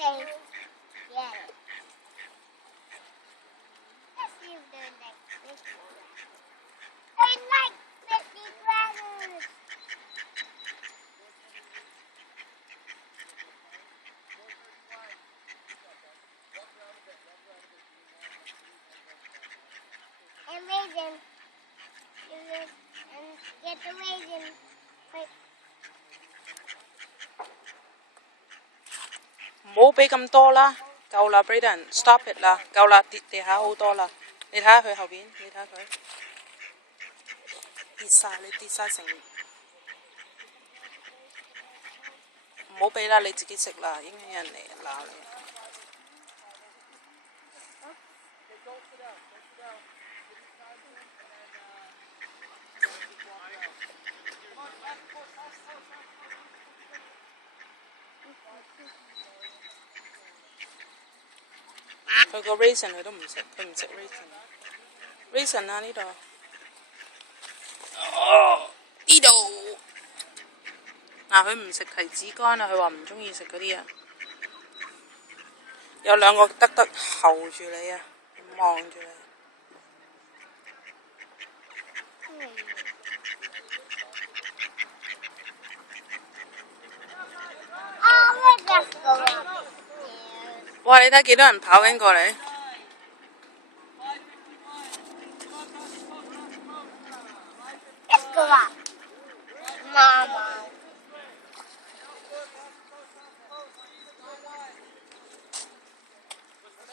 Hey, get it. Let's see if they're like this one. I like Fifty Brothers. And raisin. And get the raisin. Wait. 唔好俾咁多啦，夠啦 ，Braden stop it 啦，夠啦，地下好多啦，你睇下佢後邊，你睇下佢跌晒，你跌晒成，唔好俾啦，你自己食啦，應該有人嚟鬧你。佢個 raisin 佢都唔食，佢唔食 raisin。raisin 啊呢度，呢度嗱佢唔食提子乾啊，佢話唔中意食嗰啲啊。有兩個得候住你啊，望住你。哇！你睇幾多人跑緊過嚟？一個啊，媽媽。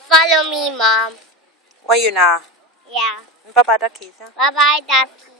Follow me, Mom. Where you now? Yeah. Bye bye, Ducky. Bye bye, Ducky.